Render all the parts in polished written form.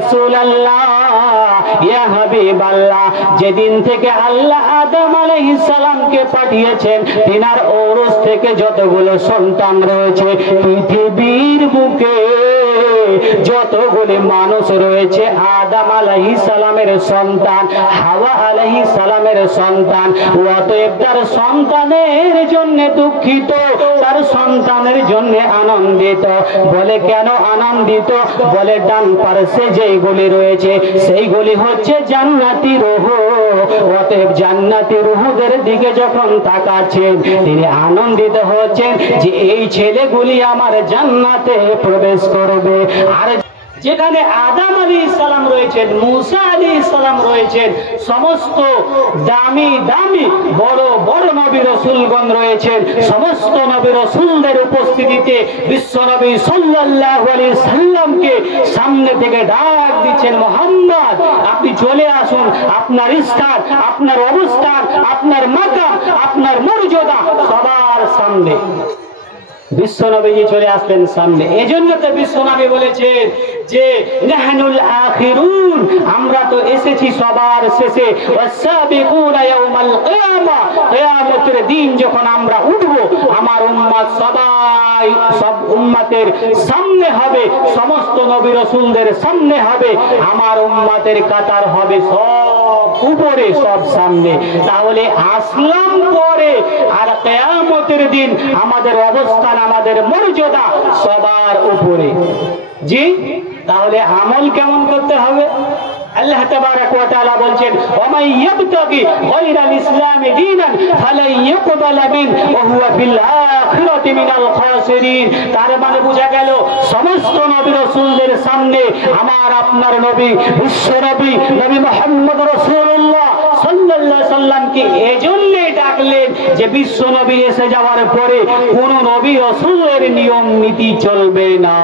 রাসূলুল্লাহ, ইয়া হাবিবাল্লাহ, যেদিন থেকে আল্লাহ আদম আলাইহিস সালামকে পাঠিয়েছেন, তিনার ঔরস থেকে যতগুলো সন্তান রয়েছে, পৃথিবীর বুকে যতগুলি মানুষ রয়েছে, আদম আলাইহিস সালামের সন্তান, হাওয়া আলাইহিস সালামের সন্তান। অতএব তার সন্তানের জন্য দুঃখিত, তার সন্তানের জন্য আনন্দিত। বলে কেন আনন্দিত? বলে ডান পার্শ্বে যেইগুলি রয়েছে সেইগুলি হচ্ছে জান্নাতি রূহ। অতএব জান্নাতি রূহদের দিকে যখন তাকাচ্ছেন, তিনি আনন্দিত হচ্ছেন যে এই ছেলেগুলি আমার জান্নাতে প্রবেশ করবে। আর যেখানে আদম আলাইহিস সালাম রয়েছেন, মুসা আলাইহিস সালাম রয়েছেন, সমস্ত দামি দামি বড় বড় নবী রাসূলগণ রয়েছেন, সমস্ত নবী রাসূলদের উপস্থিতিতে বিশ্ব নবী সাল্লাল্লাহু আলাইহি সাল্লামকে সামনে থেকে ডাক দিচ্ছেন, মুহাম্মদ আপনি চলে আসুন, আপনার স্থান, আপনার অবস্থান, আপনার মাকাম, আপনার মর্যাদা সবার সামনে। বিশ্বনবীজি চলে আসলেন সামনে। এজন্য তো বিশ্বনবী বলেছেন যে নাহনুল আখিরুন, আমরা তো এসেছি সবার শেষে। ওয়াসাবিকুনা ইয়াউমাল কিয়ামা, কিয়ামতের দিন যখন আমরা উঠব, আমার উম্মত সবাই সব উম্মতের সামনে হবে, সমস্ত নবী রাসূলদের সামনে হবে, আমার উম্মতের কাতার হবে সব উপরে, সব সামনে। তাহলে আসলাম পরে, আর কিয়ামতের দিন আমাদের অবস্থান, আমাদের মর্যাদা সবার উপরে। জি, তাহলে আমল কেমন করতে হবে? আল্লাহ তাবারাক ওয়া তাআলা বলছেন, ওয়া মান ইয়াবতাগি গায়রাল ইসলামি দীনান ফালান ইউকবালা মিনহু ওয়া হুয়া ফিল আখিরাতি মিনাল খাসিরিন। তার মানে বোঝা গেল সমস্ত নবী রাসূলদের সামনে আমার আপনার নবী, বিশ্ব নবী, নবী মুহাম্মদ রাসূলুল্লাহ সাল্লাল্লাহু আলাইহি সাল্লামকে এজন্য ডাকলেন যে বিশ্ব নবী এসে যাওয়ার পরে কোন নবী রাসূলের নিয়ম নীতি চলবে না।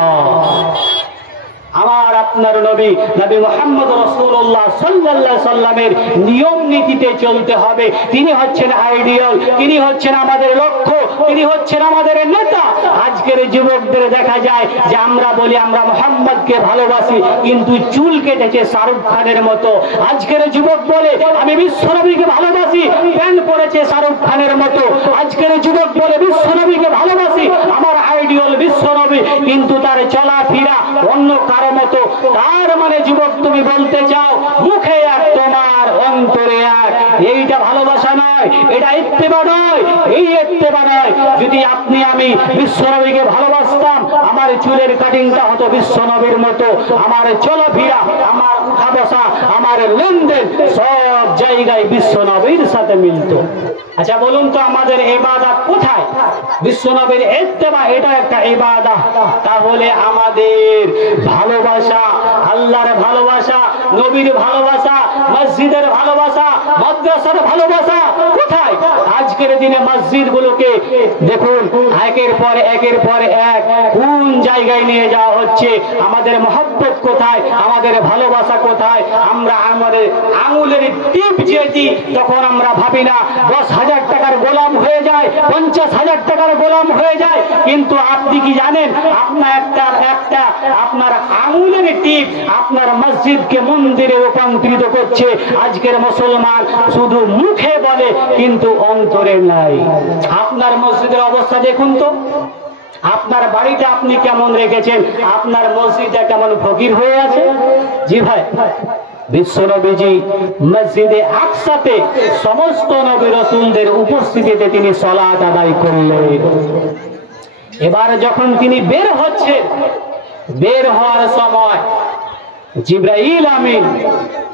আমার আপনার নবী, নবী মুহাম্মদ রাসূলুল্লাহ সাল্লাল্লাহু আলাইহি সাল্লামের নিয়ম নীতিতে চলতে হবে। তিনি হচ্ছেন আইডিয়াল, তিনি হচ্ছেন আমাদের লক্ষ্য, তিনি হচ্ছেন আমাদের নেতা। আজকের যুবকদের দেখা যায় যে আমরা বলি আমরা মুহাম্মদকে ভালোবাসি, কিন্তু চুল কেটেছে শাহরুখ খানের মতো। আজকের যুবক বলে আমি বিশ্বনবীকে ভালোবাসি, প্যান্ট পরেছে শাহরুখ খানের মতো। আজকের যুবক বলে বিশ্বনবীকে ভালোবাসি, আমার আইডিয়াল বিশ্বনবী, কিন্তু তার চলাফেরা অন্য কারো মতো। তার মানে যুবক তুমি বলতে চাও মুখে এক তোমার অন্তরে এক, এইটা ভালোবাসা নয়, এটা ইত্তেবা নয়, এই ইত্তেবা নয়। যদি আপনি আমি বিশ্বনবীকে ভালোবাসতাম, আমার চুলের কাটিংটা হতো বিশ্বনবীর মতো, আমার চলাফেরা, আমার উঠা বসা, আমার লেনদেন সব জায়গায় বিশ্বনবীর সাথে মিলতো। আচ্ছা বলুন তো আমাদের ইবাদত কোথায়? বিশ্বনবীর ইত্তেবা, এটা একটা ইবাদত। তাহলে আমাদের ভালোবাসা, আল্লাহর ভালোবাসা, নবীর ভালোবাসা, মসজিদের ভালোবাসা, মাদ্রাসার ভালোবাসা কোথায়? আজকের দিনে মসজিদ গুলোকে দেখুন একের পর এক কোন জায়গায় নিয়ে যাওয়া হচ্ছে। আমাদের মহব্বত কোথায়? আমাদের ভালোবাসা কোথায়? আমরা আমাদের আঙুলের টিপ যেটি, তখন আমরা ভাবি না 10,000 টাকার গোলাম হয়ে যায়, 50,000 টাকার গোলাম হয়ে যায়। কিন্তু আপনি কি জানেন আপনার একটা আপনার আঙুলের টিপ আপনার মসজিদকে মন্দিরে রূপান্তরিত করছে। আজকের মুসলমান শুধু মুখে বলে কিন্তু অন্তরে নাই। আপনার মসজিদের অবস্থা দেখুন তো, আপনার বাড়িটা আপনি কেমন রেখেছেন, আপনার মসজিদটা কেমন ফকির হয়ে আছে। জি ভাই, বিশ্বনবীজি মসজিদে আকসাতে সমস্ত নবী রাসূলদের উপস্থিতিতে তিনি সালাত আদায় করলেন। এবার যখন তিনি বের হচ্ছেন, বের হওয়ার সময় জিবরাইল আমিন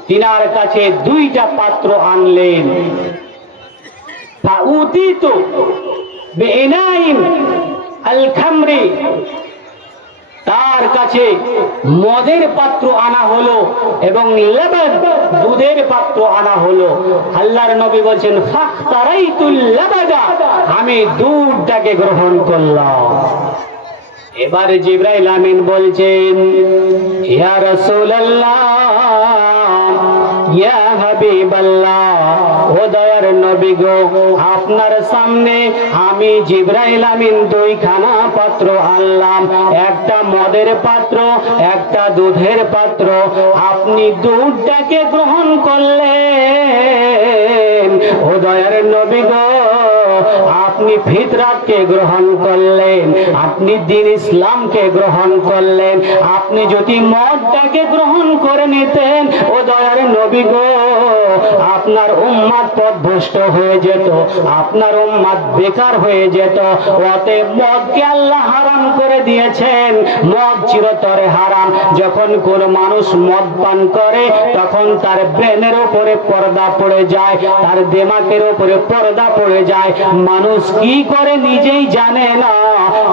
তিনার কাছে 2টা পাত্র আনলেন। ফাউতিতু বিইনাইন আল খামরি, তার কাছে মদের পাত্র আনা হলো এবং লবন, দুধের পাত্র আনা হলো। আল্লাহর নবী বলেন ফাখতারাইতুল লবনা, আমি দুধটাকে গ্রহণ করলাম। এবারে জিবরাইল আমিন বলছেন ইয়া রাসূলুল্লাহ, ইয়া হাবিবাল্লাহ, ও দয়ার নবী নবী গো, আপনার সামনে আমি জিবরাইল আমিন দুইখানা পাত্র আনলাম, একটা মদের পাত্র, একটা দুধের পাত্র। আপনি দুধটাকে গ্রহণ করলেন, ও দয়ার নবী গো, আপনি ফিতরাতকে গ্রহণ করলেন, আপনি দ্বীন ইসলামকে গ্রহণ করলেন। আপনি যদি মদটাকে গ্রহণ করে নিতেন, ও দয়ার নবী গো, আপনার উম্মত পথভ্রষ্ট হয়ে যেত, আপনার উম্মত বেকার হয়ে যেত। অতএব মদকে আল্লাহ হারাম করে দিয়েছেন, মদ চিরতরে হারাম। যখন কোন মানুষ মদ পান করে তখন তার ব্রেনের উপরে পর্দা পড়ে যায়, তার দিমাগের উপরে পর্দা পড়ে যায়। মানুষ কি করে নিজেই জানে না,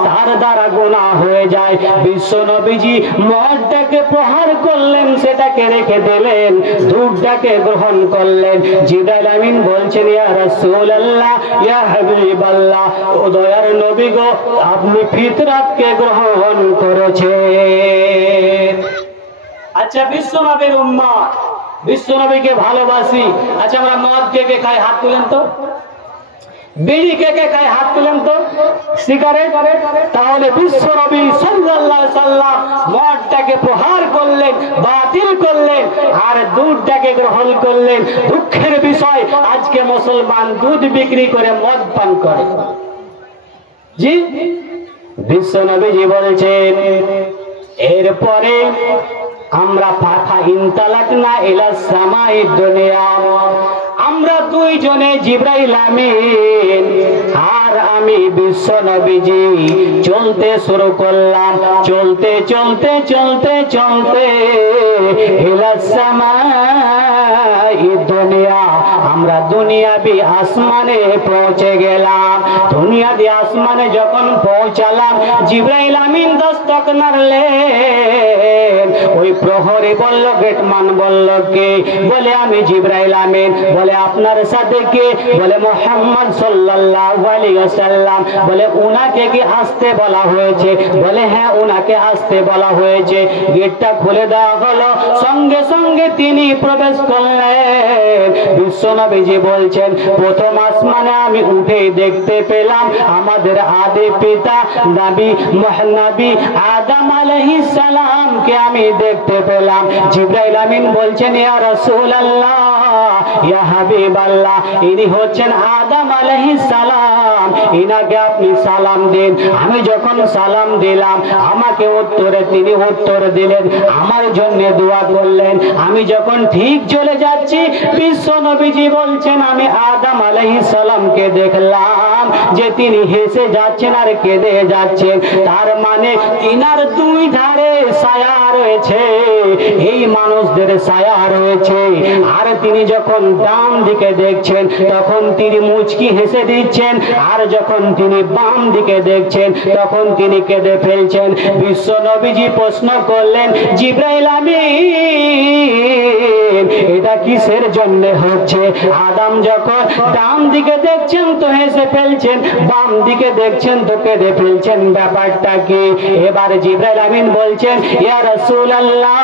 তার দ্বারা গুনাহ হয়ে যায়। বিশ্ব নবীজি মদটাকে প্রহার করলেন, সেটাকে রেখে দিলেন, দুধটাকে গ্রহণ করলেন। জিবরাইল আমিন বলছেন, ইয়া রাসূলুল্লাহ, ইয়া হাবিবাল্লাহ, ও দয়ার নবী গো, আপনি ফিতরাতকে গ্রহণ করেছেন। আচ্ছা, বিশ্ব নবীর উম্মত, বিশ্ব নবীকে ভালোবাসি। আচ্ছা, আমরা মদ কে কে খাই? হাত তুলেন তো। বিড়ি কে কে খায়? হাত তুলেন তো। সিগারেট? তাহলে বিশ্ব নবী সাল্লাল্লাহু আলাইহি সাল্লাম মদটাকে প্রহার করলেন, বাতিল করলেন, আর দুধটাকে গ্রহণ করলেন। দুঃখের বিষয়, আজকে মুসলমান দুধ বিক্রি করে মদ পান করে। জি, বিশ্ব নবীজি বলছেন, এরপরে আমরা ফাথা ইনতালাকনা ইলা সামাই দুনিয়া, আমরা দুইজনে জিবরাইল আমিন আর আমি বিশ্ব নবীজি চলতে শুরু করলাম। চলতে চলতে চলতে চলতে ইলা সামাই দুনিয়া, আমরা দুনিয়াবি আসমানে পৌঁছে গেলাম। দুনিয়াবি আসমানে যখন পৌঁছালাম, জিবরাইল আমিন দস্তক নাড়লেন। ওই প্রহরী বলল, গেটমান বলল, কে? বলে, আমি জিবরাইল আমিন। বলে, আপনার সাথে কে? বলে, মুহাম্মদ সাল্লাল্লাহু আলাইহি ওয়াসাল্লাম। বলে, উনাকে কি আসতে বলা হয়েছে? বলে, হ্যাঁ, উনাকে আসতে বলা হয়েছে। গেটটা খুলে দেওয়া হলো, সঙ্গে সঙ্গে তিনি প্রবেশ করলেন। বিশ্ব নবীজি বলছেন, প্রথম আসমানে আমি উঠে দেখতে পেলাম আমাদের আদি পিতা নবী মহানবী আদম আলাইহিস সালামকে আমি দেখতে পেলাম। জিবরাইল আমিন বলছেন, ইয়া রাসূলুল্লাহ, ইয়া হাবিবাল্লাহ, ইনি হচ্ছেন আদম আলাইহিস সালাম, ইনাকে আপনি সালাম দিন। আমি যখন সালাম দিলাম, আমাকে উত্তরে তিনি উত্তর দিলেন, আমার জন্য দোয়া করলেন। আমি যখন ঠিক চলে যাচ্ছি, বিশ্ব নবীজি বলছেন, আমি আদম আলাইহিস সালামকে দেখলাম যে তিনি হেসে যাচ্ছেন আর কেঁদে যাচ্ছেন। তার মানে তিনার দুই ধারে ছায়া রয়েছে, এই মানুষদের ছায়া রয়েছে। আর তিনি যখন ডান দিকে দেখছেন, তখন তিনি মুচকি হেসে দিচ্ছেন, আর যখন তিনি বাম দিকে দেখছেন, তখন তিনি কেঁদে ফেলছেন। বিশ্ব নবীজি প্রশ্ন করলেন, জিবরাইল আমিন, এটা কিসের জন্য হচ্ছে? আদম যখন ডান দিকে দেখছেন তো হেসে ফেলছেন, বাম দিকে দেখছেন তো কেঁদে ফেলছেন, ব্যাপারটা কি? এবার জিবরাইল আমিন বলছেন, ইয়া রাসূলুল্লাহ,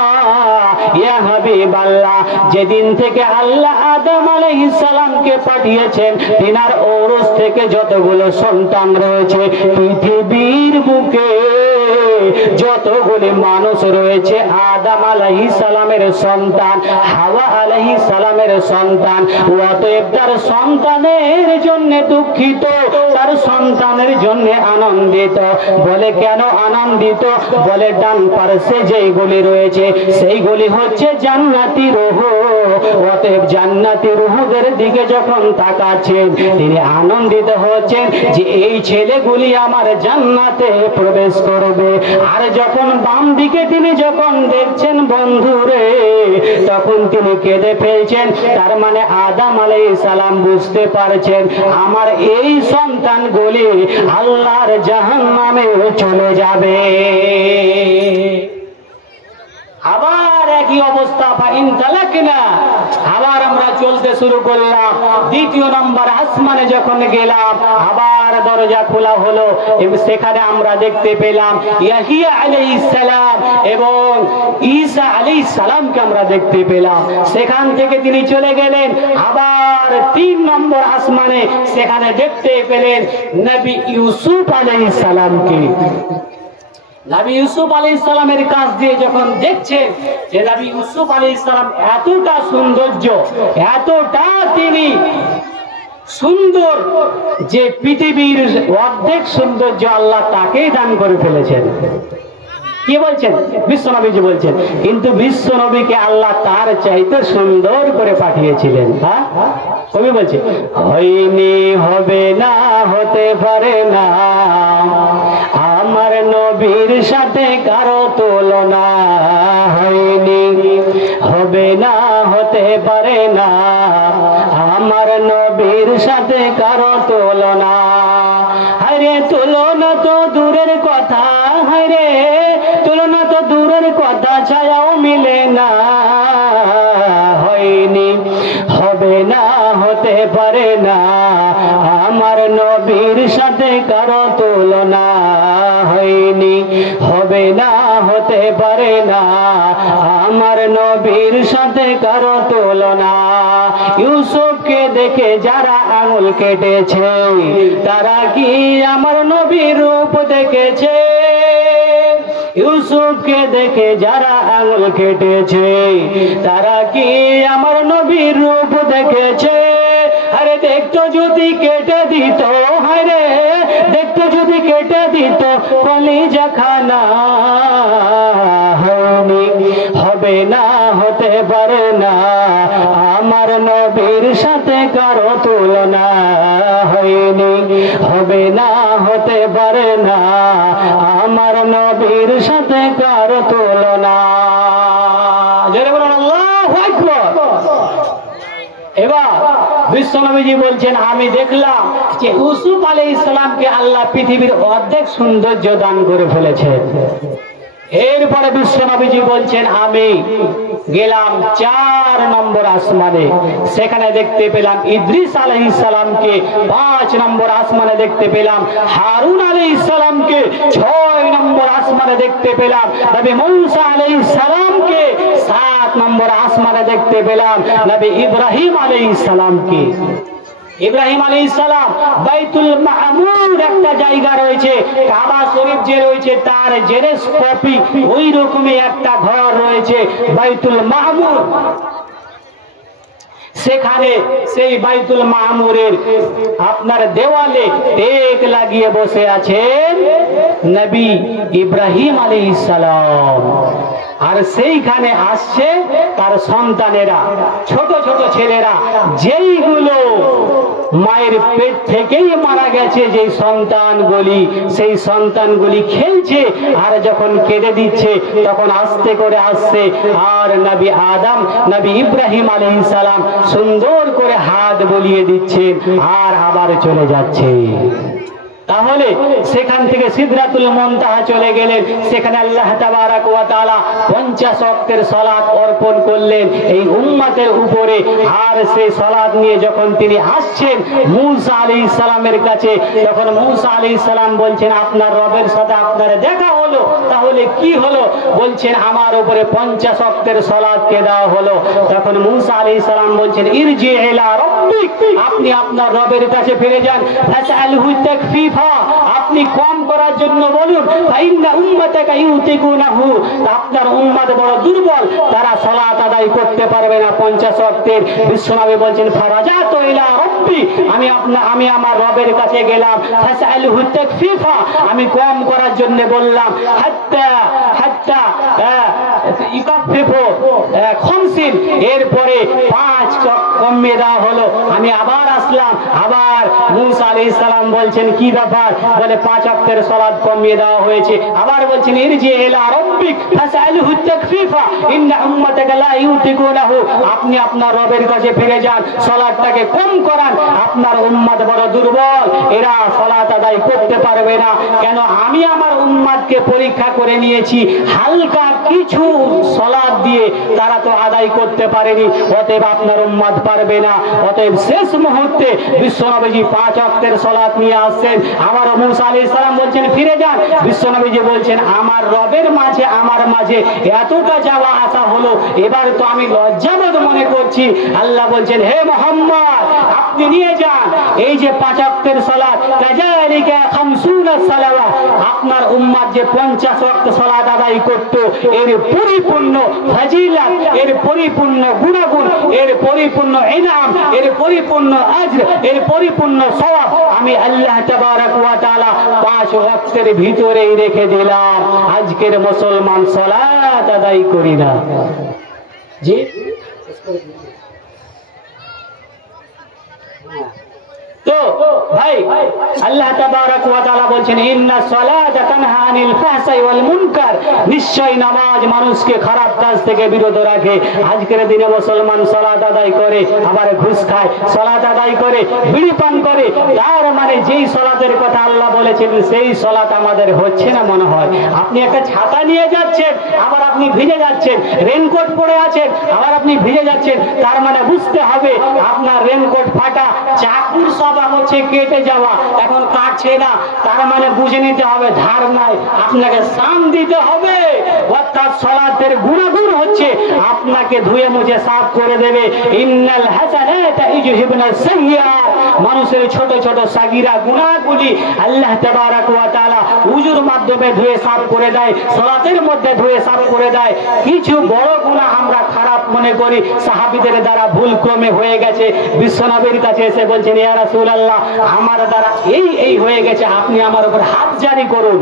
ইয়া হাবিবাল্লাহ, যেদিন থেকে আল্লাহ আদম আলাইহিস সালামকে পাঠিয়েছেন, তিনার ঔরস থেকে যতগুলো সন্তান রয়েছে, পৃথিবীর বুকে যতগুলি মানুষ রয়েছে, আদম আলাইহিস সালামের সন্তান, হাওয়া আলাইহিস সালামের সন্তান। অতএব তার সন্তানের জন্য দুঃখিত, তার সন্তানের জন্য আনন্দিত। বলে, কেন আনন্দিত? বলে, ডান পার্শ্বে যেইগুলি রয়েছে সেইগুলি হচ্ছে জান্নাতি রূহ। অতএব জান্নাতি রূহদের দিকে যখন তাকাচ্ছেন, তিনি আনন্দিত হচ্ছেন যে এই ছেলেগুলি আমার জান্নাতে প্রবেশ করবে। আর যখন বাম দিকে তিনি যখন দেখছেন, বন্ধুরে, তখন তিনি কেঁদে ফেলছেন। তার মানে আদম আলাইহিস সালাম বুঝতে পারছেন, আমার এই সন্তানগুলি আল্লাহর জাহান্নামে চলে যাবে। আবার একই অবস্থা, আবার আমরা চলতে শুরু করলাম। দ্বিতীয় নম্বর আসমানে যখন গেলাম, আবার দরজা খোলা হলো এবং সেখানে আমরা দেখতে পেলাম ইয়াহিয়া আলাইহিস সালাম এবং ঈসা আলাইহিস সালামকে আমরা দেখতে পেলাম। সেখান থেকে তিনি চলে গেলেন আবার 3 নম্বর আসমানে, সেখানে দেখতে পেলেন নবী ইউসুফ আলাইহিস সালামকে। নবী ইউসুফ আলাইহিস সালামের কাছ দিয়ে যখন দেখছেন যে নবী ইউসুফ আলাইহিস সালাম এতটা সৌন্দর্য, এতটা তিনি সুন্দর যে পৃথিবীর অর্ধেক সৌন্দর্য আল্লাহ তাকেই দান করে ফেলেছেন। কি বলছেন? বিশ্বনবীজি বলছেন, কিন্তু বিশ্বনবীকে আল্লাহ তার চাইতে সুন্দর করে পাঠিয়েছিলেন। হ্যাঁ, কবি বলছে হয়নি, হবে না, হতে পারে না, আমার নবীর সাথে কারো তুলনা। হয়নি, হবে না, হতে পারে না, আমার নবীর সাথে কারো তুলনা। হরে তুলনা তো দূরের কথা, হরে তুলনা তো দূরের কথা, ছায়াও মিলে না। হয়নি, হবে না, হতে পারে না, আমার নবীর সাথে কারো তুলনা। হয়নি, হবে না, হতে পারে না, আমার নবীর সাথে কারো তুলনা। ইউসুফকে দেখে যারা আঙুল কেটেছে, তারা কি আমার নবীর রূপ দেখেছে? ইউসুফকে দেখে যারা আঙুল কেটেছে, তারা কি আমার নবীর রূপ দেখেছে? আরে দেখতো যদি কেটে দিত, আরে দেখতো যদি কেটে দিত কলিজা খানা। হয়নি, হবে না, হতে পারে না, আমার নবীর সাথে কারো তুলনা। হয়নি, হবে না, হতে পারে না, আমার নবীর সাথে কারো তুলনা। জোরে বলুন আল্লাহু আকবার। এবার বিশ্বনবীজি বলছেন, আমি দেখলাম যে ইউসুফ আলাইহিস সালামকে আল্লাহ পৃথিবীর অর্ধেক সৌন্দর্য দান করে ফেলেছেন। এরপরে বিশ্বনবীজি বলছেন, আমি গেলাম 4 নম্বর আসমানে, সেখানে দেখতে পেলাম ইদ্রিস আলাইহিস সালামকে। 5 নম্বর আসমানে দেখতে পেলাম হারুন আলাইহিস সালামকে। 6 নম্বর আসমানে দেখতে পেলাম নবী মূসা আলাইহিস সালামকে। 7 নম্বর আসমানে দেখতে পেলাম নবী ইব্রাহিম আলাইহিস সালামকে। ইব্রাহিম আলাইহিস সালাম বাইতুল মামুর একটা জায়গা রয়েছে, কাবা শরীফ যে রয়েছে তার জেরক্স কপি ওই রকমই একটা ঘর রয়েছে বাইতুল মামুর। সেখানে সেই বাইতুল মামুরের আপনার দেওয়ালে টেক লাগিয়ে বসে আছেন নবী ইব্রাহিম আলাইহিস সালাম। আর সেইখানে আসছে তার সন্তানেরা, ছোট ছোট ছেলেরা, যেইগুলো মায়ের পেট থেকেই মারা গেছে, যেই সন্তানগুলি, সেই সন্তানগুলি খেলছে। আর যখন কেটে দিচ্ছে তখন আস্তে করে আসছে, আর নবী আদম, নবী ইব্রাহিম আলাইহিস সালাম সুন্দর করে হাত বুলিয়ে দিচ্ছে আর আবার চলে যাচ্ছে। তাহলে সেখান থেকে সিদরাতুল মুনতাহা চলে গেলেন। সেখানে আল্লাহ তাবারক ওয়া তাআলা 50 ওয়াক্তের সালাত অর্পণ করলেন এই উম্মতের উপরে। আর সেই সালাত নিয়ে যখন তিনি আসছেন মূসা আলাইহিস সালামের কাছে, তখন মূসা আলাইহিস সালাম বলছেন, আপনার রবের সাথে আপনার দেখা হলো, তাহলে কি হলো? বলছেন, আমার উপরে 50 ওয়াক্তের সালাত কে দেওয়া হলো। তখন মূসা আলাইহিস সালাম বলছেন, ইরজি ইলা রাব্বিক, আপনি আপনার রবের কাছে ফিরে যান। ফাসআলহু তাকফিফা, আপনি কম করার জন্য বলুন। ফাইন্না উম্মাতাকা ইউতিকুনাহু, আপনার উম্মত বড় দুর্বল, তারা সালাত আদায় করতে পারবে না 50 ওয়াক্তের। বিশ্বনবী বলছেন, ফারাজাতু ইলা রাব্বি, আমি আমার রবের কাছে গেলাম। ফাসআলহু তাকফিফা, আমি কম করার জন্য বললাম। হাত্তা ইকাফিফু 50, এরপরে 5 কমিয়ে দেওয়া হলো। আমি আবার আসলাম, আবার মূসা আলাইহিস সালাম বলছেন, কি ব্যাপার? বলে 5 ওয়াক্তের সালাত কমিয়ে দেওয়া হয়েছে। আবার বলছেন, ইরজি ইলা রাব্বিক ফাসআলহু তাকফিফা ইন্না উম্মাতাকা লা ইউতিকুনাহু, আপনি আপনার রবের কাছে ফিরে যান, সালাতটাকে কম করান, আপনার উম্মত বড় দুর্বল, এরা সালাত আদায় করতে পারবে না। কেন? আমি আমার উম্মতকে পরীক্ষা করে নিয়েছি, হালকা কিছু সালাত দিয়ে তারা তো আদায় করতে পারেনি, অতএব আপনার উম্মত পারবে না। অতএব শেষ মুহূর্তে বিশ্বনবীজি 5 ওয়াক্তের সালাত নিয়ে আসছেন। আমার মুসা আলাইহিস সালাম বলছেন ফিরে যান, বিশ্বনবীজি বলছেন আমার রবের মাঝে আমার মাঝে এতটা যাওয়া আসা হলো, এবার তো আমি লজ্জাবোধ মনে করছি। আল্লাহ বলছেন হে মুহাম্মদ আপনি নিয়ে যান, এই যে 5 ওয়াক্তের সালাত কাযালিকা 50 সালাওয়াত, আপনার উম্মত যে 50 ওয়াক্ত সালাত আদায় করত, এর পরিপূর্ণ ফজিলত, এর পরিপূর্ণ গুণাগুণ, এর পরিপূর্ণ ইনাম, এর পরিপূর্ণ আজর, এর পরিপূর্ণ সওয়াব আমি আল্লাহ তাবারক ওয়া তাআলা 5 ওয়াক্তের ভিতরেই রেখে দিলাম। আজকের মুসলমান সালাত আদায় করি না। জি তো ভাই আল্লাহ তাবারক ওয়া তাআলা বলছেন ইন্নাস সালাতা তানহা আনিল ফাহশাই ওয়াল মুনকার, নিশ্চয় নামাজ মানুষকে খারাপ কাজ থেকে বিরত রাখে। আজকের দিনে মুসলমান সালাত আদায় করে আবার ঘুষ খায়, সালাত আদায় করে বিড়ি পান করে, তার মানে যেই সালাতের কথা আল্লাহ বলেছেন সেই সালাত আমাদের হচ্ছে না মনে হয়। আপনি একটা ছাতা নিয়ে যাচ্ছেন আবার আপনি ভিজে যাচ্ছেন, রেনকোট পরে আছেন আবার আপনি ভিজে যাচ্ছেন, তার মানে বুঝতে হবে আপনার রেনকোট ফাটা, চাকুর সব হচ্ছে কেটে যাওয়া, এখন কাটছে না, তার মানে বুঝে নিতে হবে ধার নাই, আপনাকে সাম দিতে হবে। অর্থাৎ সালাতের গুণাগুণ হচ্ছে আপনাকে ধুয়ে মুছে সাফ করে দেবে। ইন্নাল হাসানাতা ইউযহিবুনাস সাইয়্যাত, মানুষের ছোট ছোট সাগীরা গুনাহগুলি আল্লাহ তাবারক ওয়া তাআলা উযুর মাধ্যমে ধুয়ে সাফ করে দেয়, সালাতের মধ্যে ধুয়ে সাফ করে দেয়। কিছু বড় গুনাহ আমরা খারাপ মনে করি, সাহাবীদের দ্বারা ভুল ক্রমে হয়ে গেছে, বিশ্বনবীর কাছে এসে বলছেন ইয়া রাসূলুল্লাহ আমার দ্বারা এই হয়ে গেছে, আপনি আমার উপর হাত জারি করুন,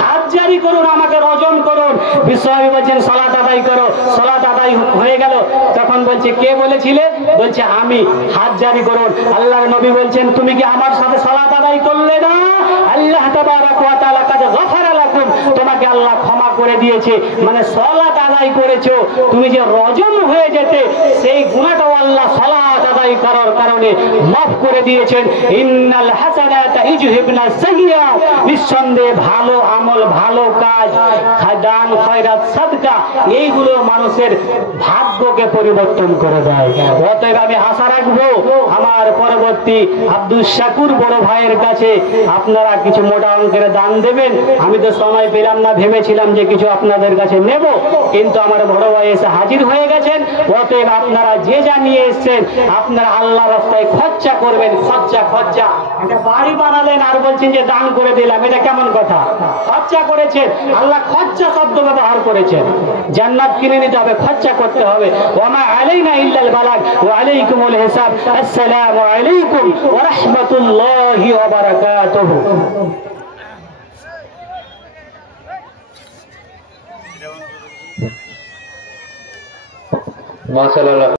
হাত জারি করুন, আমাকে রজম করুন। বিশ্বনবী বলছেন সালাত আদায় করো, সালাত আদায় হয়ে গেল, তখন বলছে কে বলেছিলে? বলছে আমি, হাত জারি করুন। আল্লাহর নবী বলছেন তুমি কি আমার সাথে সালাত আদায় করলে না? আল্লাহ তাবারক ওয়া তাআলা কাদ গফারা লাকুম, তোমাকে আল্লাহ ক্ষমা করে দিয়েছে, মানে সালাত আদায় করেছো, তুমি যে রজম হয়ে যেতে সেই গুনাহটাও আল্লাহ সালাত আদায় করার কারণে মাফ করে দিয়েছেন। ইন্নাল হাসানাতা ইউযহিবুনাস সাইয়্যাত, নিঃসন্দেহে ভালো আমল, ভালো কাজ, দান খয়রাত সাদকা, এইগুলো মানুষের ভাগ্যকে পরিবর্তন করে দেয়। অতএব আমি আশা রাখবো আমার পরবর্তী আব্দুল শাকুর বড় ভাইয়ের কাছে আপনারা কিছু মোটা অঙ্কের দান দেবেন। আমি তো সময় পেলাম না, ভেবেছিলাম যে কিছু আপনাদের কাছে নেব, কিন্তু আমার বড় ভাই এসে হাজির হয়ে গেছেন। অতএব আপনারা যে যা নিয়ে এসেছেন আপনারা আল্লাহ রাস্তায় খরচা করবেন। খরচা একটা বাড়ি বানালেন আর বলছেন যে দান করে দিলাম, এটা কেমন কথা? খরচা করেছেন, আল্লাহ খরচা শব্দ ব্যবহার করেছেন। জান্নাত কিনে নিতে হবে, খরচা করতে হবে। ওয়ামা আলাইনা ইল্লাল বালাগ ওয়া আলাইকুমুল হিসাব। আসসালামু আলাইকুম ওয়া রাহমাতুল্লাহি ওয়া বারাকাতুহু। মাশাআল্লাহ।